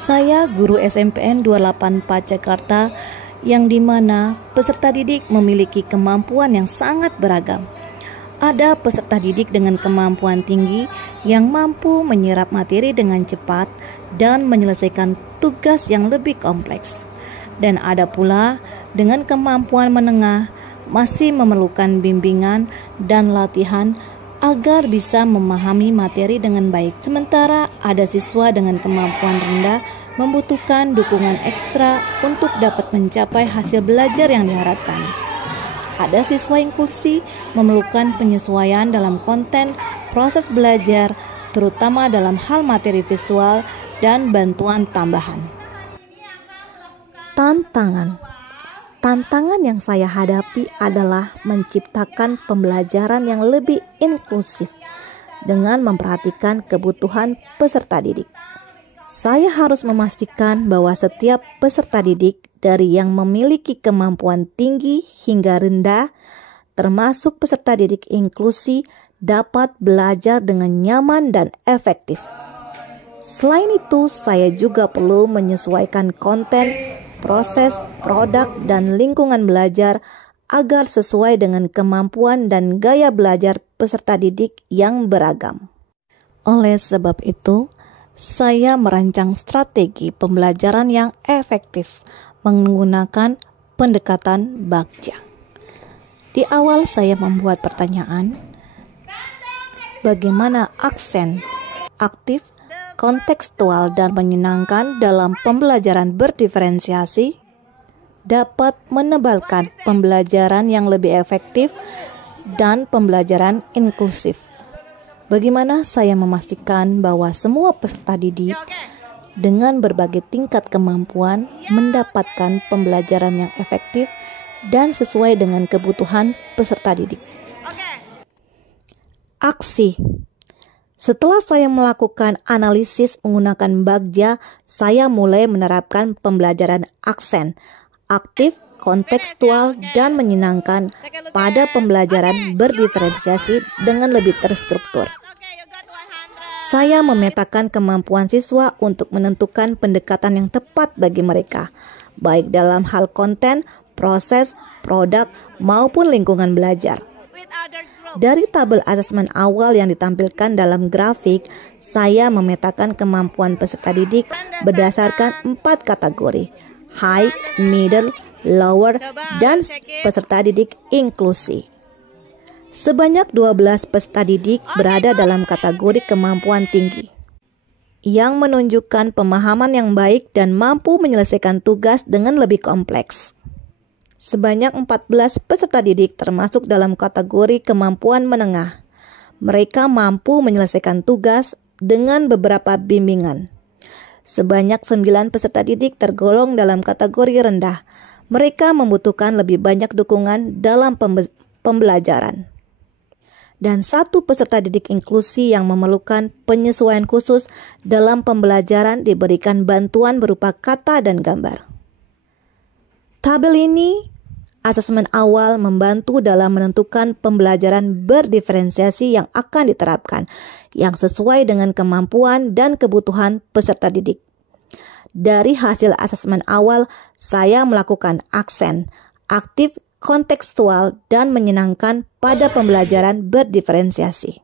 Saya guru SMPN 28 Jakarta yang dimana peserta didik memiliki kemampuan yang sangat beragam. Ada peserta didik dengan kemampuan tinggi yang mampu menyerap materi dengan cepat dan menyelesaikan tugas yang lebih kompleks. Dan ada pula dengan kemampuan menengah masih memerlukan bimbingan dan latihan agar bisa memahami materi dengan baik. Sementara ada siswa dengan kemampuan rendah membutuhkan dukungan ekstra untuk dapat mencapai hasil belajar yang diharapkan. Ada siswa inklusi memerlukan penyesuaian dalam konten proses belajar, terutama dalam hal materi visual dan bantuan tambahan. Tantangan yang saya hadapi adalah menciptakan pembelajaran yang lebih inklusif dengan memperhatikan kebutuhan peserta didik. Saya harus memastikan bahwa setiap peserta didik dari yang memiliki kemampuan tinggi hingga rendah, termasuk peserta didik inklusi, dapat belajar dengan nyaman dan efektif. Selain itu, saya juga perlu menyesuaikan konten, proses, produk, dan lingkungan belajar agar sesuai dengan kemampuan dan gaya belajar peserta didik yang beragam. Oleh sebab itu, saya merancang strategi pembelajaran yang efektif menggunakan pendekatan Bagja. Di awal saya membuat pertanyaan, bagaimana aksen aktif, kontekstual, dan menyenangkan dalam pembelajaran berdiferensiasi dapat menebalkan pembelajaran yang lebih efektif dan pembelajaran inklusif. Bagaimana saya memastikan bahwa semua peserta didik dengan berbagai tingkat kemampuan mendapatkan pembelajaran yang efektif dan sesuai dengan kebutuhan peserta didik. Aksi. Setelah saya melakukan analisis menggunakan Bagja, saya mulai menerapkan pembelajaran aksen, aktif, kontekstual, dan menyenangkan pada pembelajaran berdiferensiasi dengan lebih terstruktur. Saya memetakan kemampuan siswa untuk menentukan pendekatan yang tepat bagi mereka, baik dalam hal konten, proses, produk, maupun lingkungan belajar. Dari tabel asesmen awal yang ditampilkan dalam grafik, saya memetakan kemampuan peserta didik berdasarkan 4 kategori: high, middle, lower, dan peserta didik inklusi. Sebanyak 12 peserta didik berada dalam kategori kemampuan tinggi, yang menunjukkan pemahaman yang baik dan mampu menyelesaikan tugas dengan lebih kompleks. Sebanyak 14 peserta didik termasuk dalam kategori kemampuan menengah. Mereka mampu menyelesaikan tugas dengan beberapa bimbingan. Sebanyak 9 peserta didik tergolong dalam kategori rendah. Mereka membutuhkan lebih banyak dukungan dalam pembelajaran. Dan 1 peserta didik inklusi yang memerlukan penyesuaian khusus dalam pembelajaran diberikan bantuan berupa kata dan gambar. Tabel ini, asesmen awal, membantu dalam menentukan pembelajaran berdiferensiasi yang akan diterapkan, yang sesuai dengan kemampuan dan kebutuhan peserta didik. Dari hasil asesmen awal, saya melakukan aksen, aktif, kontekstual, dan menyenangkan pada pembelajaran berdiferensiasi.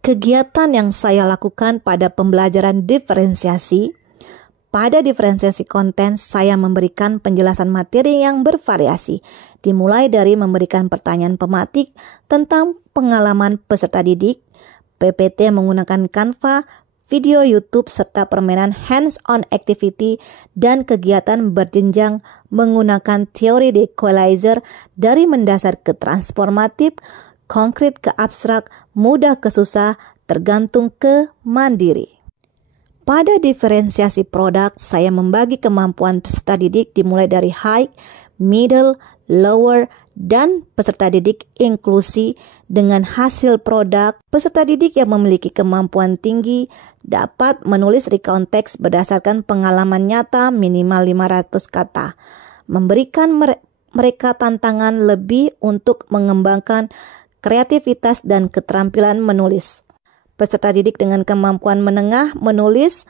Kegiatan yang saya lakukan pada pembelajaran diferensiasi. Pada diferensiasi konten, saya memberikan penjelasan materi yang bervariasi, dimulai dari memberikan pertanyaan pematik tentang pengalaman peserta didik, PPT menggunakan Canva, video YouTube, serta permainan hands-on activity, dan kegiatan berjenjang menggunakan teori equalizer dari mendasar ke transformatif, konkret ke abstrak, mudah ke susah, tergantung ke mandiri. Pada diferensiasi produk, saya membagi kemampuan peserta didik dimulai dari high, middle, lower, dan peserta didik inklusi. Dengan hasil produk, peserta didik yang memiliki kemampuan tinggi dapat menulis recount teks berdasarkan pengalaman nyata minimal 500 kata, memberikan mereka tantangan lebih untuk mengembangkan kreativitas dan keterampilan menulis. Peserta didik dengan kemampuan menengah menulis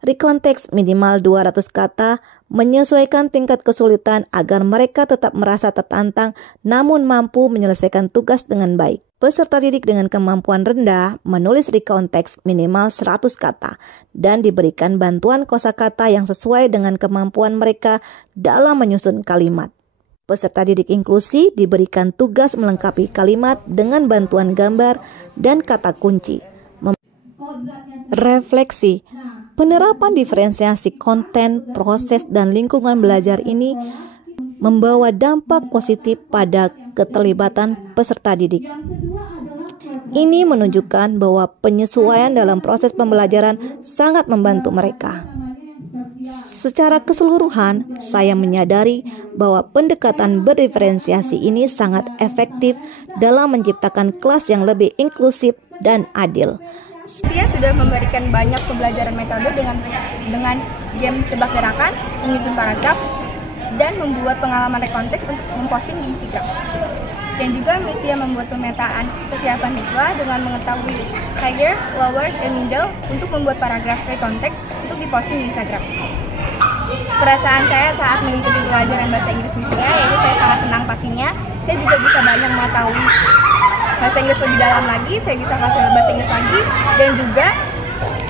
rekonteks minimal 200 kata, menyesuaikan tingkat kesulitan agar mereka tetap merasa tertantang namun mampu menyelesaikan tugas dengan baik. Peserta didik dengan kemampuan rendah menulis rekonteks minimal 100 kata dan diberikan bantuan kosakata yang sesuai dengan kemampuan mereka dalam menyusun kalimat. Peserta didik inklusi diberikan tugas melengkapi kalimat dengan bantuan gambar dan kata kunci. Refleksi. Penerapan diferensiasi konten, proses, dan lingkungan belajar ini membawa dampak positif pada keterlibatan peserta didik. Ini menunjukkan bahwa penyesuaian dalam proses pembelajaran sangat membantu mereka. Secara keseluruhan, saya menyadari bahwa pendekatan berdiferensiasi ini sangat efektif dalam menciptakan kelas yang lebih inklusif dan adil. Dia sudah memberikan banyak pembelajaran metode dengan game tebak gerakan, menyusun paragraf, dan membuat pengalaman rekonteks untuk memposting di Instagram. Dan juga Mistia membuat pemetaan kesiapan siswa dengan mengetahui higher, lower, dan middle untuk membuat paragraf rekonteks untuk diposting di Instagram. Perasaan saya saat mengikuti pelajaran bahasa Inggris Mistia, yaitu saya sangat senang pastinya. Saya juga bisa banyak mengetahui bahasa Inggris lebih dalam lagi, saya bisa kelas bahasa Inggris lagi, dan juga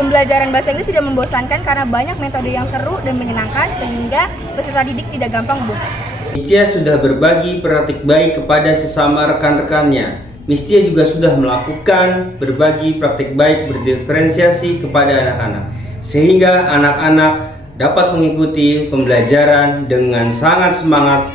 pembelajaran bahasa Inggris tidak membosankan karena banyak metode yang seru dan menyenangkan sehingga peserta didik tidak gampang bosan. Mistia sudah berbagi praktik baik kepada sesama rekan-rekannya. Mistia juga sudah melakukan berbagi praktik baik berdiferensiasi kepada anak-anak, sehingga anak-anak dapat mengikuti pembelajaran dengan sangat semangat.